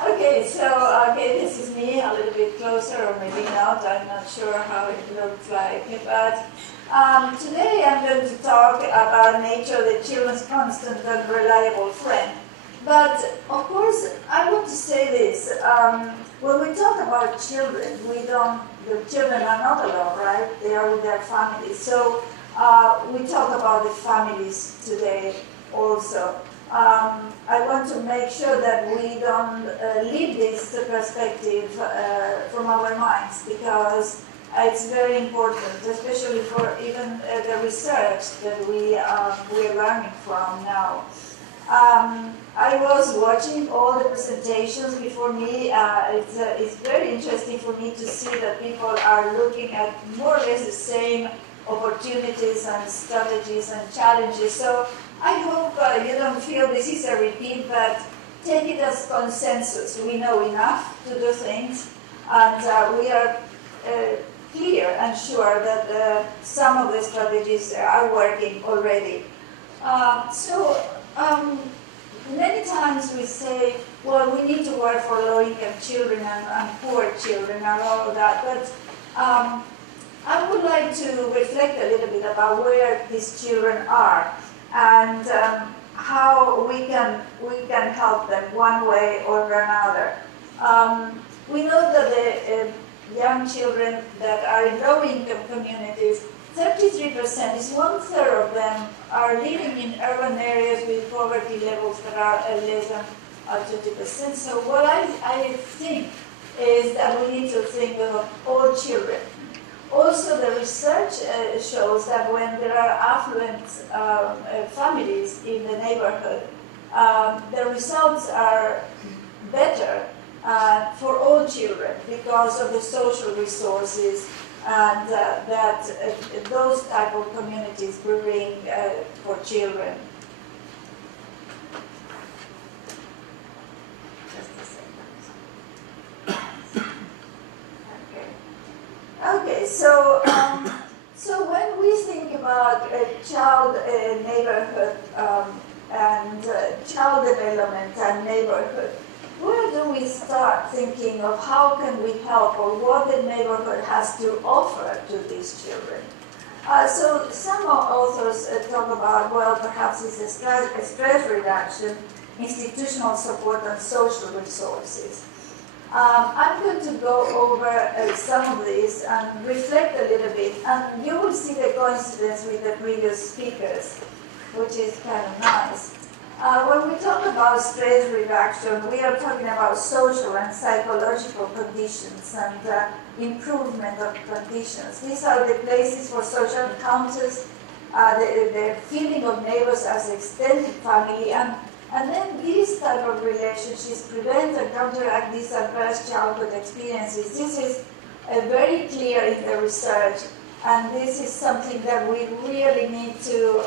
Okay, so this is me a little bit closer, or maybe not. I'm not sure how it looks like. But today I'm going to talk about nature, the children's constant and reliable friend. But of course, I want to say this: when we talk about children, the children are not alone, right? They are with their families. So we talk about the families today also. I want to make sure that we don't leave this perspective from our minds, because it's very important, especially for even the research that we're learning from now. I was watching all the presentations before me. It's very interesting for me to see that people are looking at more or less the same opportunities and strategies and challenges. So I hope you don't feel this is a repeat, but take it as consensus. We know enough to do things, and we are clear and sure that some of the strategies are working already. Many times we say, well, we need to work for low-income children and poor children and all of that, but I would like to reflect a little bit about where these children are and how we can help them one way or another. We know that the young children that are in low-income communities, 33%, is 1/3 of them, are living in urban areas with poverty levels that are less than 20%. So what I think is that we need to think of all children. Also, the research shows that when there are affluent families in the neighborhood, the results are better for all children because of the social resources and that those type of communities bring for children. Just a second. Okay, so when we think about child neighborhood and child development and neighborhood, where do we start thinking of how can we help, or what the neighborhood has to offer to these children? So some authors talk about, well, perhaps it's a stress reduction, institutional support, and social resources. I'm going to go over some of these and reflect a little bit, and you will see the coincidence with the previous speakers, which is kind of nice. When we talk about stress reduction, we are talking about social and psychological conditions and improvement of conditions. These are the places for social encounters, the feeling of neighbors as extended family, and then these type of relationships prevent and counteract these adverse childhood experiences. This is very clear in the research, and this is something that we really need to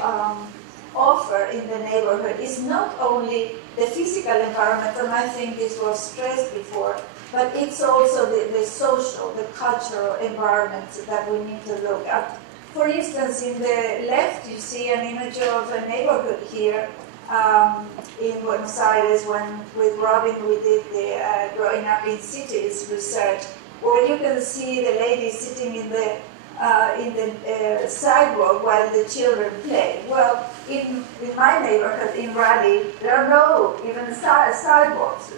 offer in the neighborhood. It's not only the physical environment, and I think this was stressed before, but it's also the social, the cultural environment that we need to look at. For instance, in the left, you see an image of a neighborhood here in Buenos Aires. When with Robin we did the growing up in cities research, where you can see the lady sitting in the sidewalk while the children play. Well, in my neighborhood in Raleigh, there are no even sidewalks.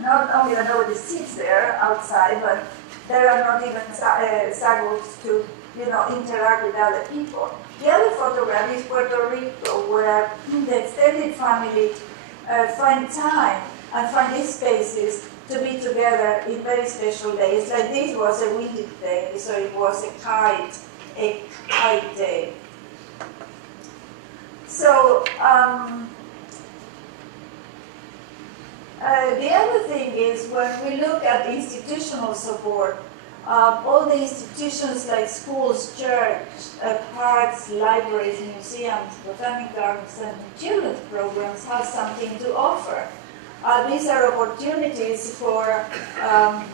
Not only are nobody sits there outside, but there are not even sidewalks to interact with other people. The other photograph is Puerto Rico, where the extended family find time and find these spaces to be together in very special days. Like this was a windy day, so it was a kite day. So the other thing is, when we look at institutional support, all the institutions like schools, church, parks, libraries, museums, botanic gardens, and children's programs have something to offer. These are opportunities for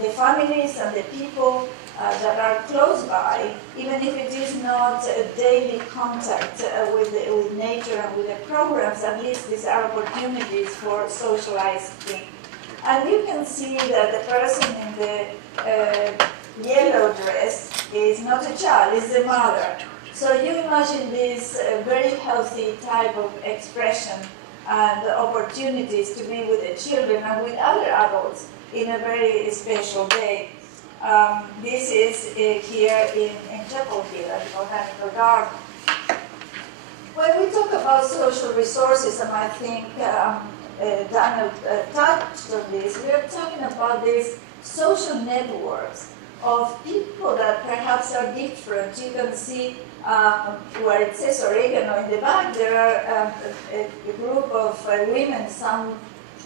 the families and the people that are close by, even if it is not a daily contact with nature and with the programs. At least these are opportunities for socializing And you can see that the person in the yellow dress is not a child, it's the mother. So you imagine this very healthy type of expression and opportunities to be with the children and with other adults in a very special day. This is here in Chapel Hill at the Botanical Garden. When we talk about social resources, and I think Daniel touched on this, we are talking about these social networks of people that perhaps are different. You can see where it says oregano in the back, there are a group of women, some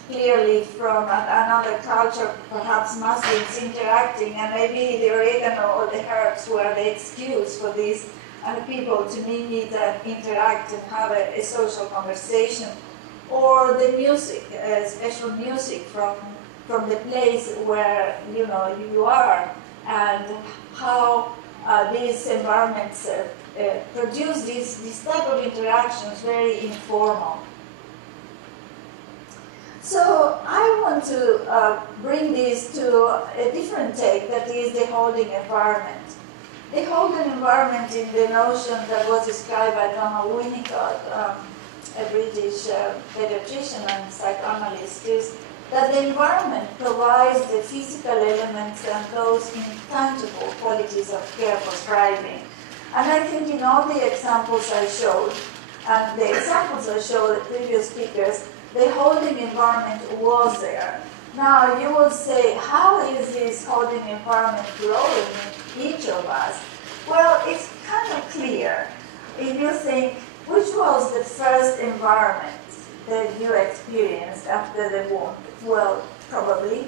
clearly from another culture, perhaps Muslims interacting, and maybe the oregano or the herbs were the excuse for these people to meet and interact and have a social conversation. Or the music, special music from the place where you are, and how these environments produce these type of interactions, very informal. So I want to bring this to a different take, that is the holding environment. The holding environment in the notion that was described by Donald Winnicott, a British pediatrician and psychoanalyst, is that the environment provides the physical elements and those intangible qualities of care for thriving. And I think in all the examples I showed, and the examples I showed the previous speakers, the holding environment was there. Now you will say, how is this holding environment growing in each of us? Well, it's kind of clear. If you think, which was the first environment that you experienced after the womb? Well, probably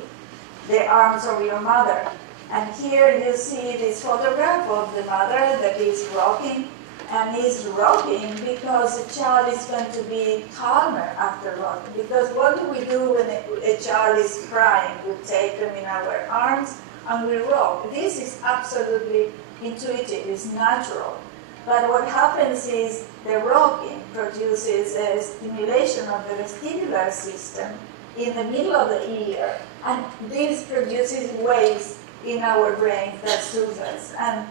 the arms of your mother. And here you see this photograph of the mother that is rocking, and is rocking because the child is going to be calmer after rocking. Because what do we do when a child is crying? We take them in our arms and we rock. This is absolutely intuitive, it's natural. But what happens is the rocking produces a stimulation of the vestibular system in the middle of the ear, and this produces waves in our brain that soothe us. And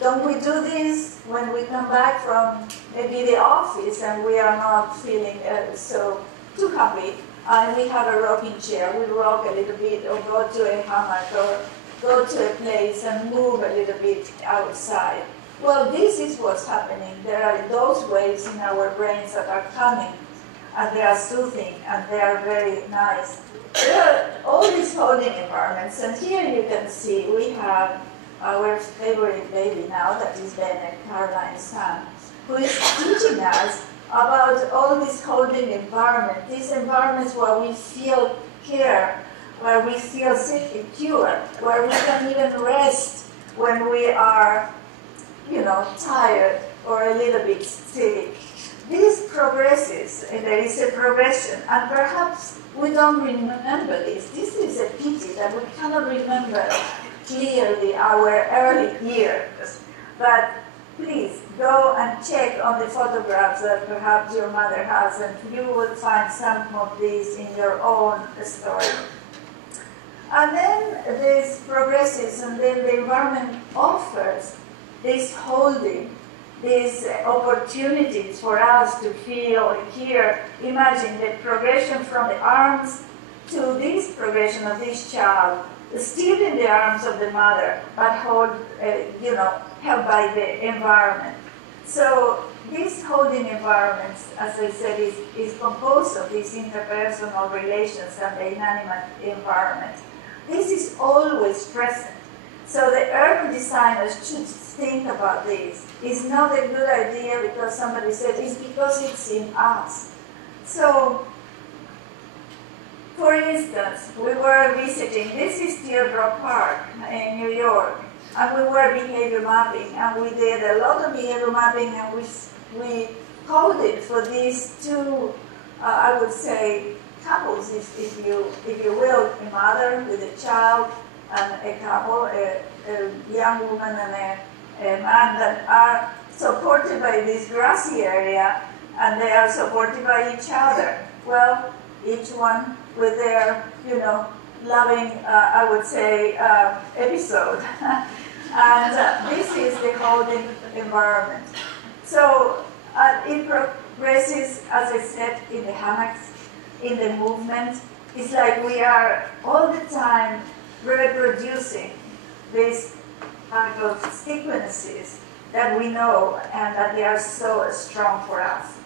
don't we do this when we come back from maybe the office and we are not feeling so too happy, and we have a rocking chair, we rock a little bit, or go to a hammock, or go to a place and move a little bit outside. Well, this is what's happening. There are those waves in our brains that are coming, and they are soothing, and they are very nice. There are all these holding environments, and here you can see we have our favorite baby now, that is Bennett, Caroline's son, who is teaching us about all this holding environment, these environments where we feel care, where we feel secure, where we can even rest when we are, tired or a little bit sick. This progresses, and there is a progression, and perhaps we don't remember this. This is a pity that we cannot remember clearly our early years. But please go and check on the photographs that perhaps your mother has, and you will find some of these in your own story. And then this progresses, and then the environment offers this holding, these opportunities for us to feel here. Imagine the progression from the arms to this progression of this child, still in the arms of the mother, but held by the environment. So these holding environments, as I said, is composed of these interpersonal relations and the inanimate environment. This is always present. So the urban designers should think about this. It's not a good idea because somebody said it's because it's in us. So, for instance, we were visiting, this is Teardrop Park in New York, and we were behavior mapping, and we did a lot of behavior mapping, and we coded for these two, I would say, couples, if you will, a mother with a child, and a couple, a young woman and a man that are supported by this grassy area, and they are supported by each other. Well, each one with their, loving, I would say, episode. And this is the holding environment. So it progresses, as I said, in the hammocks, in the movement. It's like we are all the time reproducing these type of sequences that we know and that they are so strong for us.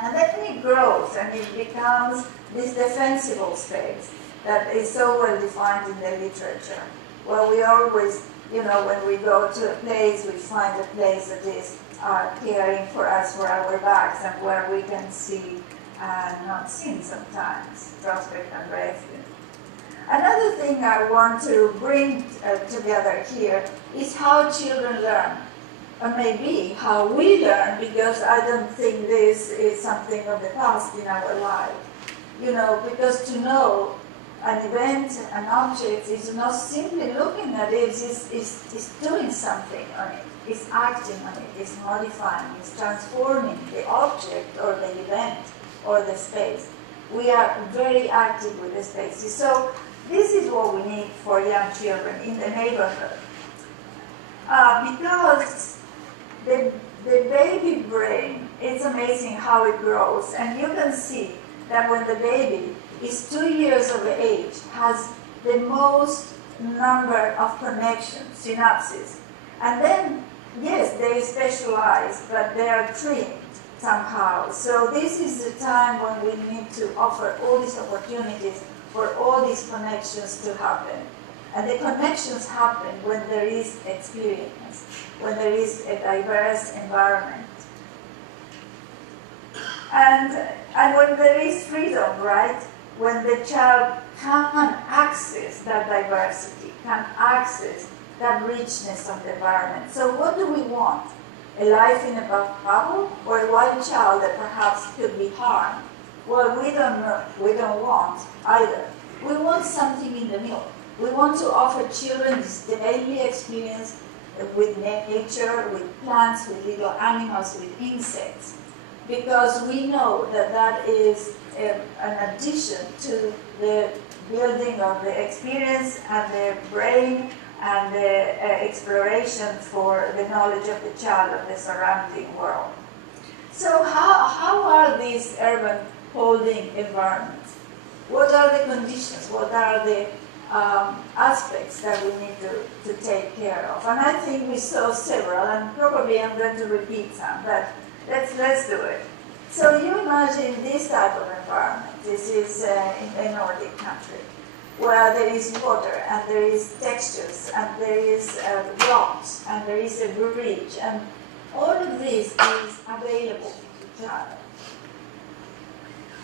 And then it grows and it becomes this defensible space that is so well defined in the literature. Well, we always, when we go to a place, we find a place that is caring for us, for our backs, and where we can see and not seen sometimes, prospect and refuge. Another thing I want to bring together here is how children learn. Or maybe how we learn, because I don't think this is something of the past in our life. Because to know an event, an object, is not simply looking at it, it's doing something on it, it's acting on it, it's modifying, it's transforming the object or the event or the space. We are very active with the spaces. So this is what we need for young children in the neighborhood. Because the baby brain, it's amazing how it grows. And you can see that when the baby is 2 years of age, has the most number of connections, synapses. And then, yes, they specialize, but they are trained somehow. So this is the time when we need to offer all these opportunities for all these connections to happen. And the connections happen when there is experience, when there is a diverse environment. And when there is freedom, right? When the child can access that diversity, can access that richness of the environment. So what do we want? A life in a bubble, or one child that perhaps could be harmed? Well, we don't know. We don't want either. We want something in the middle. We want to offer children this daily experience with nature, with plants, with little animals, with insects, because we know that that is an addition to the building of the experience and the brain and the exploration for the knowledge of the child of the surrounding world. So how are these urban holding environments? What are the conditions? What are the aspects that we need to take care of? And I think we saw several, and probably I'm going to repeat some, but let's do it. So you imagine this type of environment. This is in a Nordic country, where there is water, and there is textures, and there is rocks, and there is a bridge, and all of this is available to the child.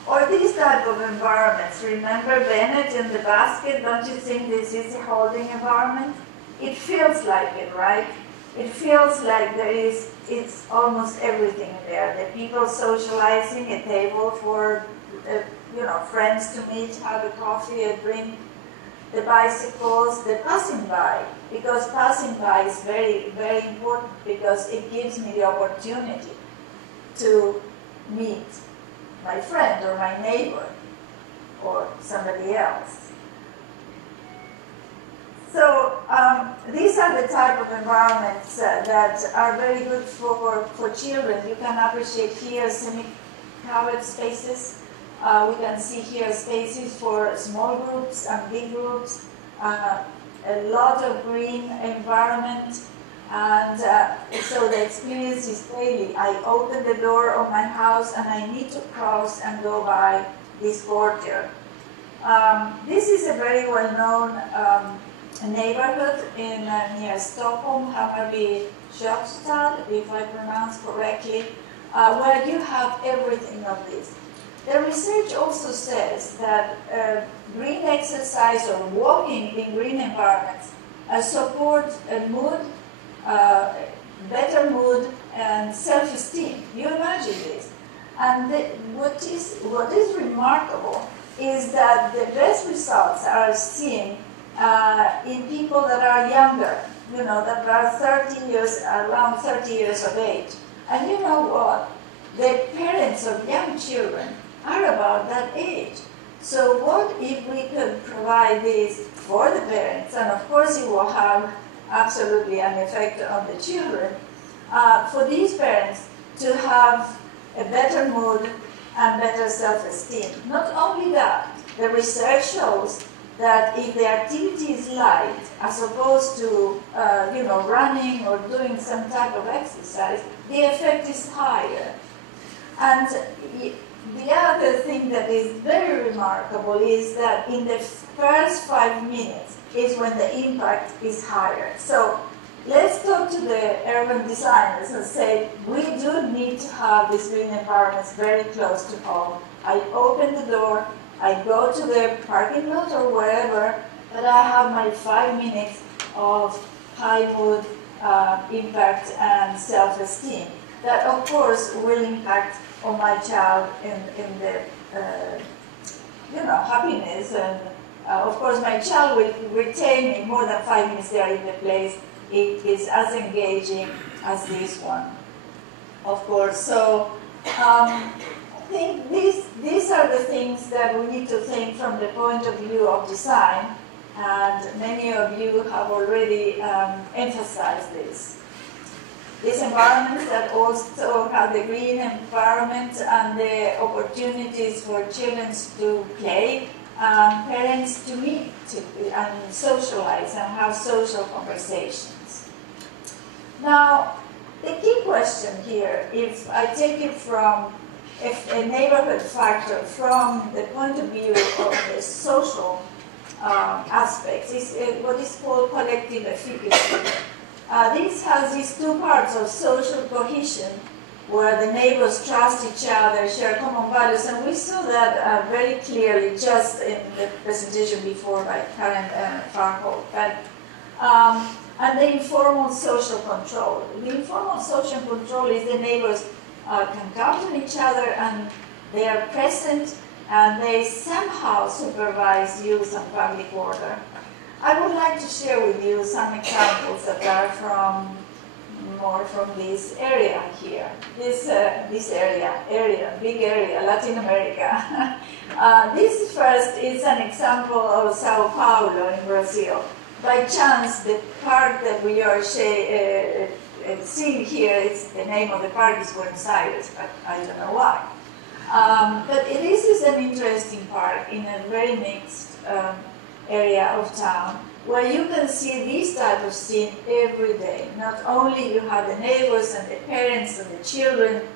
Or these type of environments. Remember Bennett in the basket? Don't you think this is a holding environment? It feels like it, right? It feels like it's almost everything there. The people socializing, a table for friends to meet, have a coffee, a drink, the bicycles, the passing by. Because passing by is very, very important, because it gives me the opportunity to meet my friend or my neighbor or somebody else. So these are the type of environments that are very good for children. You can appreciate here semi-covered spaces. We can see here spaces for small groups and big groups, a lot of green environment. And so the experience is daily. I open the door of my house and I need to cross and go by this courtyard. This is a very well-known neighborhood in near Stockholm, Hammarby Sjöstad, if I pronounce correctly, where you have everything of this. The research also says that green exercise or walking in green environments support a mood, better mood and self-esteem. You imagine this. And what is remarkable is that the best results are seen in people that are younger, that are around 30 years of age. And you know what? The parents of young children are about that age. So what if we could provide this for the parents, and of course it will have absolutely an effect on the children, for these parents to have a better mood and better self-esteem. Not only that, the research shows that if the activity is light, as opposed to running or doing some type of exercise, the effect is higher. And the other thing that is very remarkable is that in the first 5 minutes is when the impact is higher. So let's talk to the urban designers and say, we do need to have these green environments very close to home. I open the door, I go to the parking lot or wherever, but I have my 5 minutes of high mood, impact, and self-esteem. That, of course, will impact on my child in the happiness, and of course my child will retain me more than 5 minutes there in the place. It is as engaging as this one, of course. So I think these are the things that we need to think from the point of view of design, and many of you have already emphasized this. These environments that also have the green environment and the opportunities for children to play, parents to meet and socialize and have social conversations. Now, the key question here, if I take it from a neighborhood factor from the point of view of the social aspects, is what is called collective efficacy. This has these two parts of social cohesion, where the neighbors trust each other, share common values, and we saw that very clearly just in the presentation before by Karen Farholt. And the informal social control. The informal social control is the neighbors can count on each other, and they are present, and they somehow supervise use of public order. I would like to share with you some examples that are more from this area here. This area, big area, Latin America. This first is an example of Sao Paulo in Brazil. By chance, the park that we are seeing here, the name of the park is Buenos Aires, but I don't know why. But this is an interesting park in a very mixed area of town, where you can see this type of scene every day. Not only you have the neighbors and the parents and the children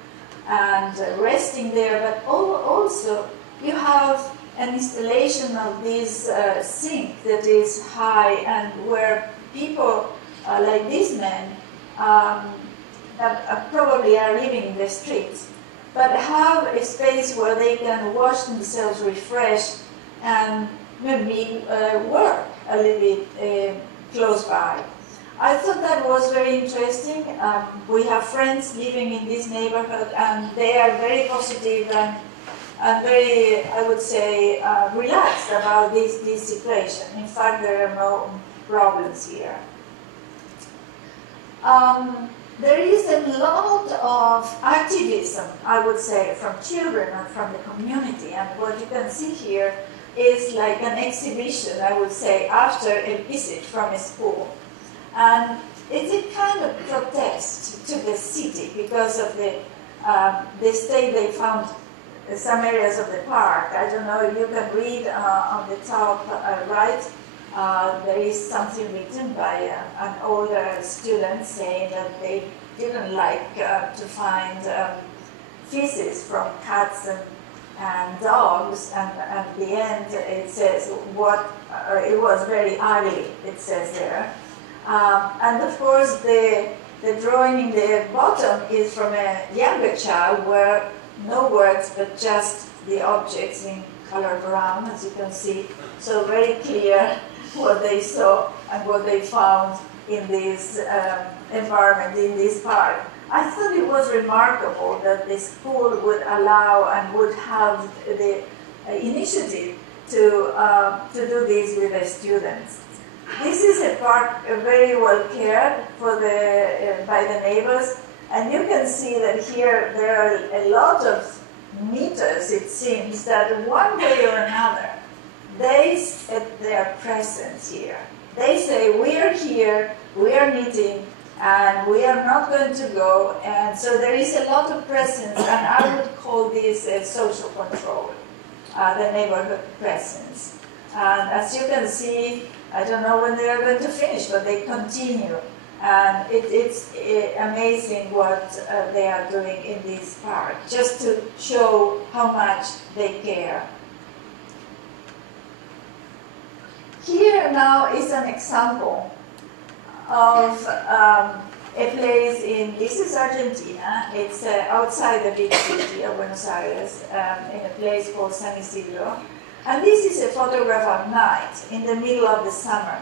and resting there, but also you have an installation of this sink that is high, and where people like these men that probably are living in the streets, but have a space where they can wash themselves, refresh, and maybe work a little bit close by. I thought that was very interesting. We have friends living in this neighborhood, and they are very positive and very, I would say, relaxed about this situation. In fact, there are no problems here. There is a lot of activism, I would say, from children and from the community, and what you can see here is like an exhibition, I would say, after a visit from a school. And it's a kind of protest to the city because of the state they found some areas of the park. I don't know, you can read on the top right, there is something written by an older student saying that they didn't like to find feces from cats and dogs, and at the end it says it was very ugly, it says there. And of course the drawing in the bottom is from a younger child, where no words but just the objects in color brown, as you can see. So very clear what they saw and what they found in this environment, in this park. I thought it was remarkable that the school would allow and would have the initiative to do this with the students. This is a park very well cared for by the neighbors, and you can see that here there are a lot of meters, it seems, that one way or another, they set their presence here. They say, we are here, we are meeting, and we are not going to go. And so there is a lot of presence, and I would call this social control, the neighborhood presence. And as you can see, I don't know when they are going to finish, but they continue. And it's amazing what they are doing in this park, just to show how much they care. Here now is an example of a place this is Argentina. It's outside the big city of Buenos Aires, in a place called San Isidro. And this is a photograph at night, in the middle of the summer.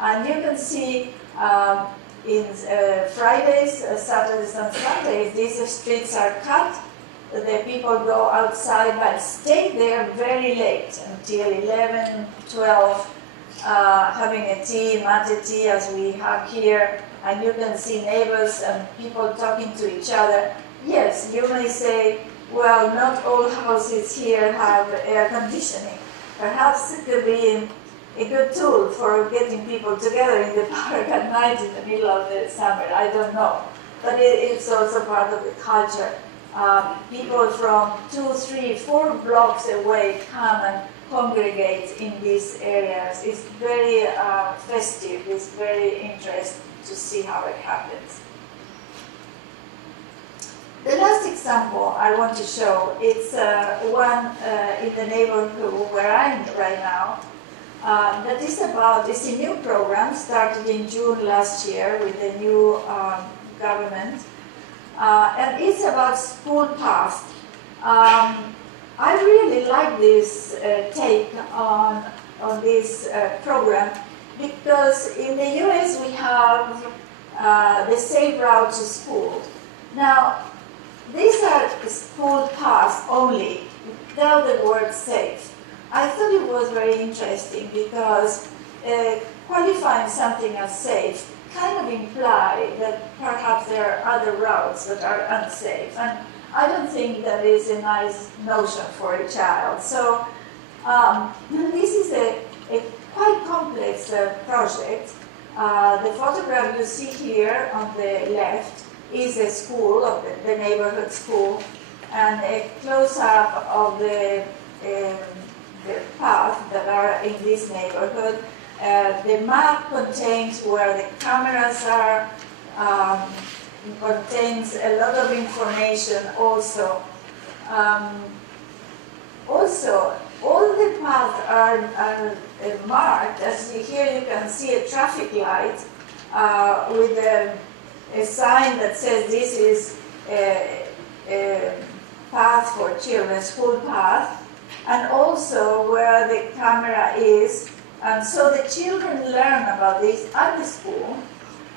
And you can see in Fridays, Saturdays, and Sundays, these streets are cut. The people go outside, but stay there very late, until 11, 12, having a tea, mate tea, as we have here, and you can see neighbors and people talking to each other. Yes, you may say, well, not all houses here have air conditioning. Perhaps it could be a good tool for getting people together in the park at night in the middle of the summer. I don't know. But it's also part of the culture. People from 2, 3, 4 blocks away come and congregate in these areas. It's very festive. It's very interesting to see how it happens. The last example I want to show is one in the neighborhood where I'm right now. That is it's a new program started in June last year with the new government. And it's about school paths. I really like this take on this program, because in the US we have the safe route to school. Now, these are school paths only, without the word safe. I thought it was very interesting because qualifying something as safe kind of imply that perhaps there are other routes that are unsafe. And I don't think that is a nice notion for a child. So this is a quite complex project. The photograph you see here on the left is a school, of the neighborhood school, and a close-up of the paths that are in this neighborhood. The map contains where the cameras are, contains a lot of information also. Also, all the paths are marked. As here you can see a traffic light with a sign that says this is a path for children, school path, and also where the camera is. And so the children learn about this at the school.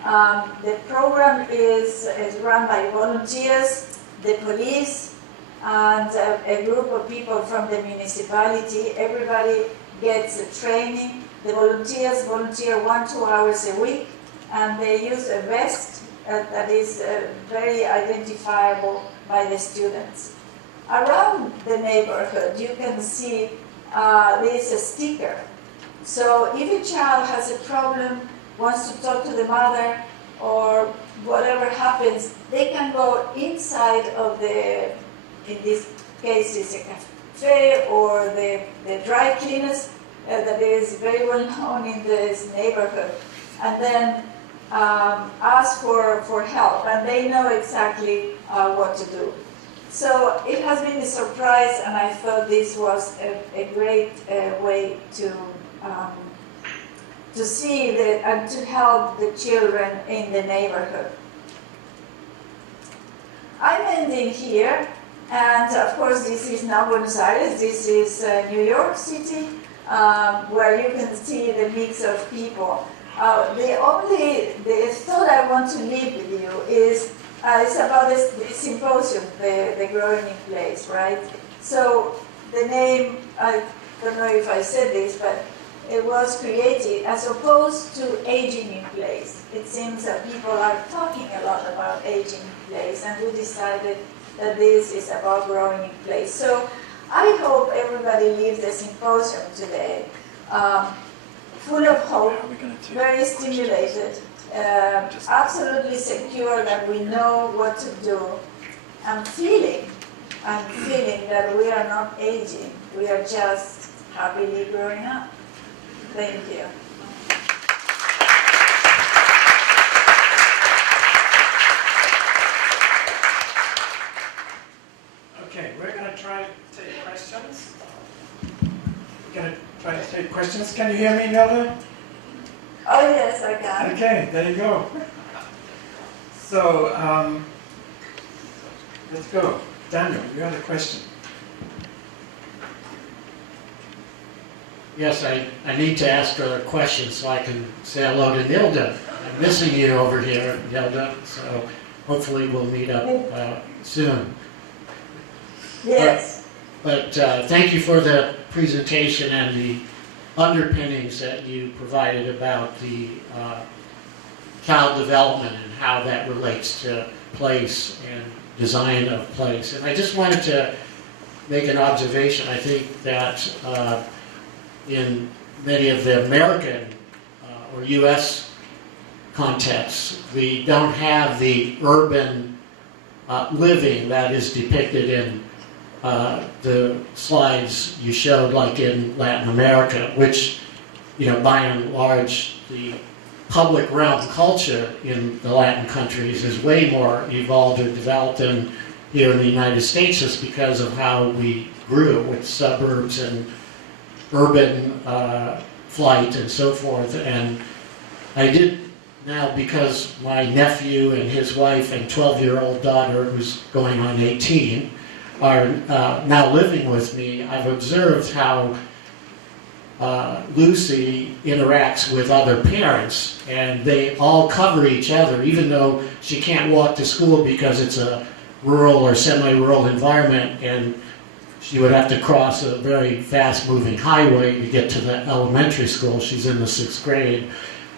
The program is run by volunteers, the police, and a group of people from the municipality. Everybody gets a training. The volunteers volunteer 1-2 hours a week, and they use a vest that is very identifiable by the students. Around the neighborhood, you can see there is a sticker. So if a child has a problem, wants to talk to the mother, or whatever happens, they can go inside of in this case, it's a cafe or the dry cleaners that is very well known in this neighborhood, and then ask for help, and they know exactly what to do. So it has been a surprise, and I thought this was a great way to see and to help the children in the neighborhood. I'm ending here, and of course this is not Buenos Aires, this is New York City, where you can see the mix of people. The thought I want to leave with you is it's about this symposium, the Growing in Place, right? So the name, I don't know if I said this, but it was created as opposed to aging in place. It seems that people are talking a lot about aging in place, and we decided that this is about growing in place. So I hope everybody leaves the symposium today full of hope, very stimulated, absolutely secure that we know what to do, and feeling that we are not aging, we are just happily growing up. Thank you. Okay, we're going to try to take questions. We're going to try to take questions. Can you hear me, Nilda? Oh yes, I can. Okay, there you go. So, let's go. Daniel, you had a question. Yes, I need to ask her a question so I can say hello to Nilda. I'm missing you over here, Nilda, so hopefully we'll meet up soon. Yes. But thank you for the presentation and the underpinnings that you provided about the child development and how that relates to place and design of place. And I just wanted to make an observation. I think that in many of the American or U.S. contexts, we don't have the urban living that is depicted in the slides you showed, like in Latin America, which, you know, by and large, the public realm culture in the Latin countries is way more evolved or developed than here in the United States, just because of how we grew with suburbs and urban flight and so forth. And I did now, because my nephew and his wife and 12-year-old daughter, who's going on 18, are now living with me, I've observed how Lucy interacts with other parents, and they all cover each other, even though she can't walk to school because it's a rural or semi-rural environment, and she would have to cross a very fast-moving highway to get to the elementary school. She's in the 6th grade.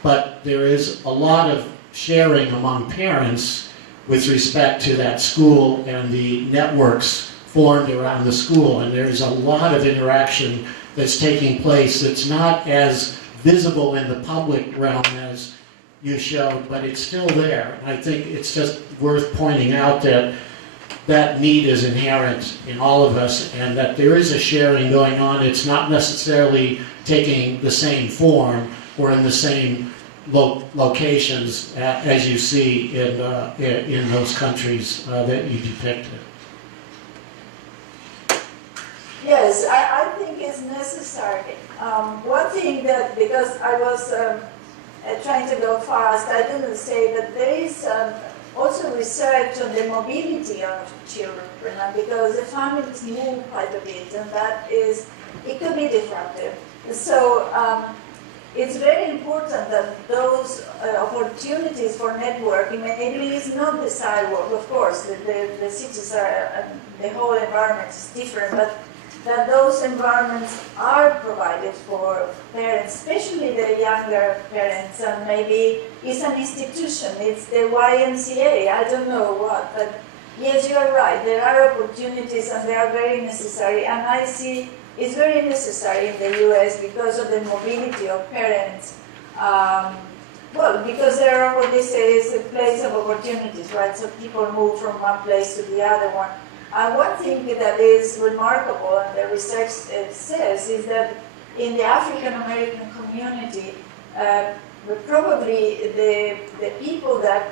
But there is a lot of sharing among parents with respect to that school and the networks formed around the school. And there's a lot of interaction that's taking place that's not as visible in the public realm as you showed, but it's still there. I think it's just worth pointing out that that need is inherent in all of us, and that there is a sharing going on. It's not necessarily taking the same form or in the same locations as you see in those countries that you depicted. Yes, I think it's necessary. One thing that, because I was trying to go fast, I didn't say that there is also research on the mobility of children, because the families move quite a bit, and that is, it could be disruptive. So it's very important that those opportunities for networking, maybe it's not the sidewalk, of course, the cities are, the whole environment is different, but that those environments are provided for parents, especially the younger parents, and maybe it's an institution, it's the YMCA, I don't know what, but yes, you are right, there are opportunities and they are very necessary, and I see it's very necessary in the US because of the mobility of parents. Well, because there are what they say is a place of opportunities, right? So people move from one place to the other one. One thing that is remarkable, and the research says, is that in the African American community, probably the people that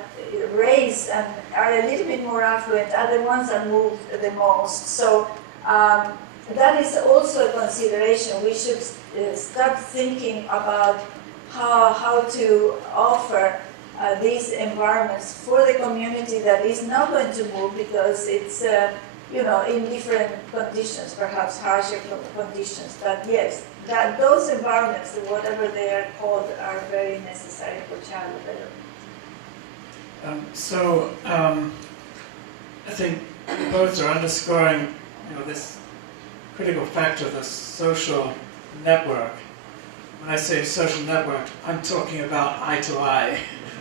raise and are a little bit more affluent are the ones that move the most. So that is also a consideration. We should start thinking about how to offer these environments for the community that is not going to move because it's in different conditions, perhaps harsher conditions. But yes, those environments, whatever they are called, are very necessary for child development. I think both are underscoring this critical factor, the social network. When I say social network, I'm talking about eye-to-eye,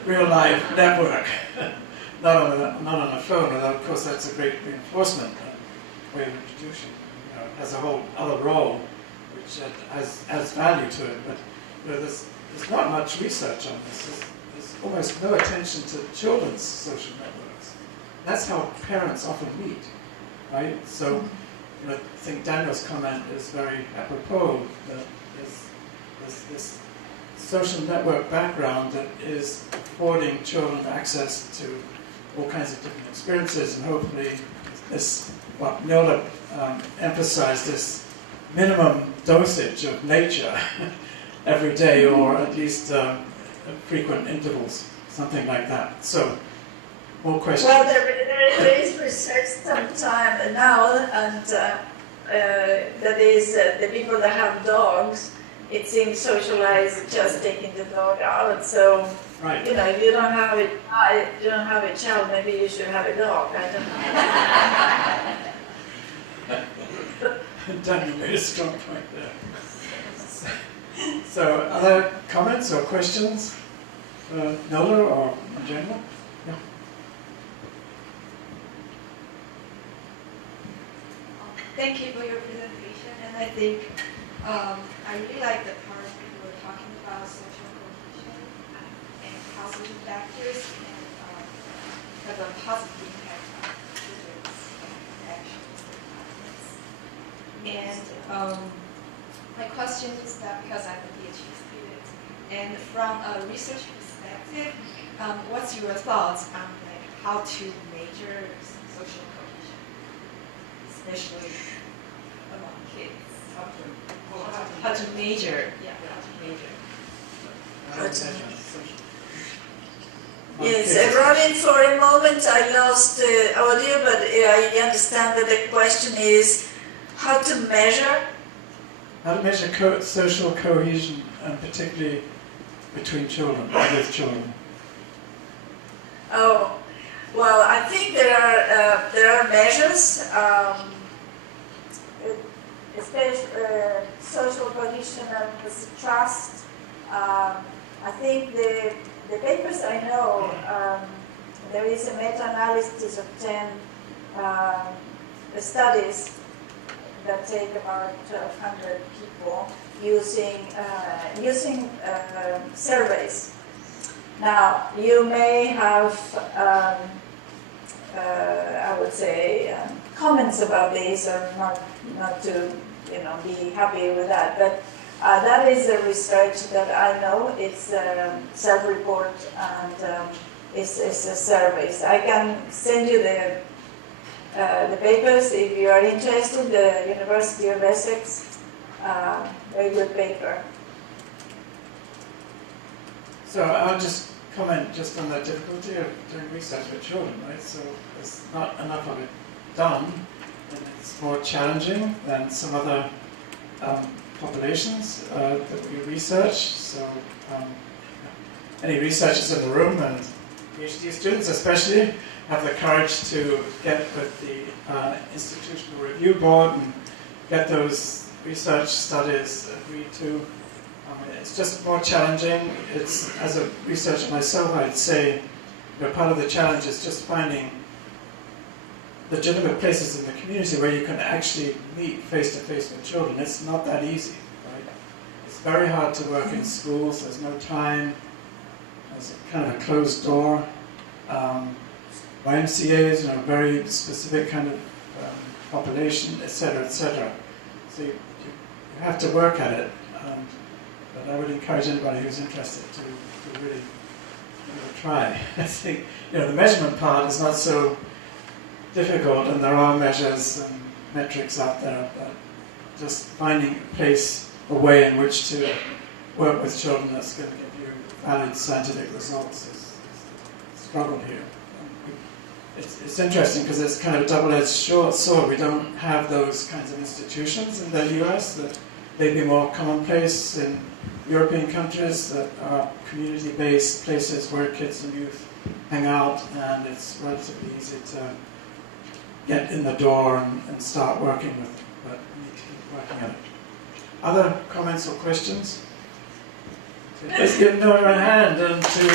real-life network, not on a phone, although of course that's a great reinforcement way of introducing, as a whole other role, which adds value to it. But there's not much research on this. There's almost no attention to children's social networks. That's how parents often meet, right? So, I think Daniel's comment is very apropos that there's this social network background that is affording children access to all kinds of different experiences, and hopefully this, what Nilda emphasized, this minimum dosage of nature every day, or at least at frequent intervals, something like that. So, more questions? Well, there is research sometime now, and that is the people that have dogs, it seems socialized just taking the dog out. So, right. If you don't have a child, maybe you should have a dog. I don't know. Daniel made a strong point there. So, other comments or questions? Nilda or in general? Yeah. Thank you for your presentation, and I think I really like the part you were talking about social cohesion and how social factors can have a positive impact on children's actions and practice. And my question is that because I'm a PhD student, and from a research perspective, what's your thoughts on how to measure social cohesion, especially among kids? How to measure? Yes, Robin, for a moment I lost audio, but I understand that the question is how to measure? How to measure social cohesion, and particularly between children, with children. Oh, well, I think there are measures, especially social cohesion and trust. I think the papers I know, there is a meta-analysis of 10 studies that take about 1,200 people using surveys. Now, you may have, I would say, comments about this, or not to, be happy with that. But that is the research that I know. It's self-report, and it's surveys. I can send you the papers if you are interested. The University of Essex, very good paper. So I'll just comment just on the difficulty of doing research with children, right? So there's not enough of it done, and it's more challenging than some other populations that we research. So any researchers in the room, and PhD students especially, have the courage to get with the institutional review board and get those research studies agreed to. It's just more challenging. It's, as a researcher myself, I'd say part of the challenge is just finding legitimate places in the community where you can actually meet face-to-face with children. It's not that easy, right? It's very hard to work in schools. There's no time. There's kind of a closed door. YMCAs, very specific kind of population, etc., etc. So you have to work at it. But I would encourage anybody who's interested to really try. I think the measurement part is not so difficult, and there are measures and metrics out there, but just finding a place, a way in which to work with children that's going to give you valid scientific results is the struggle here. It's interesting because it's kind of a double-edged sword. We don't have those kinds of institutions in the US. That they'd be more commonplace in European countries that are community-based places where kids and youth hang out, and it's relatively easy to get in the door and start working with it, but we need to keep working at it. Other comments or questions? Let's give Nilda a hand and to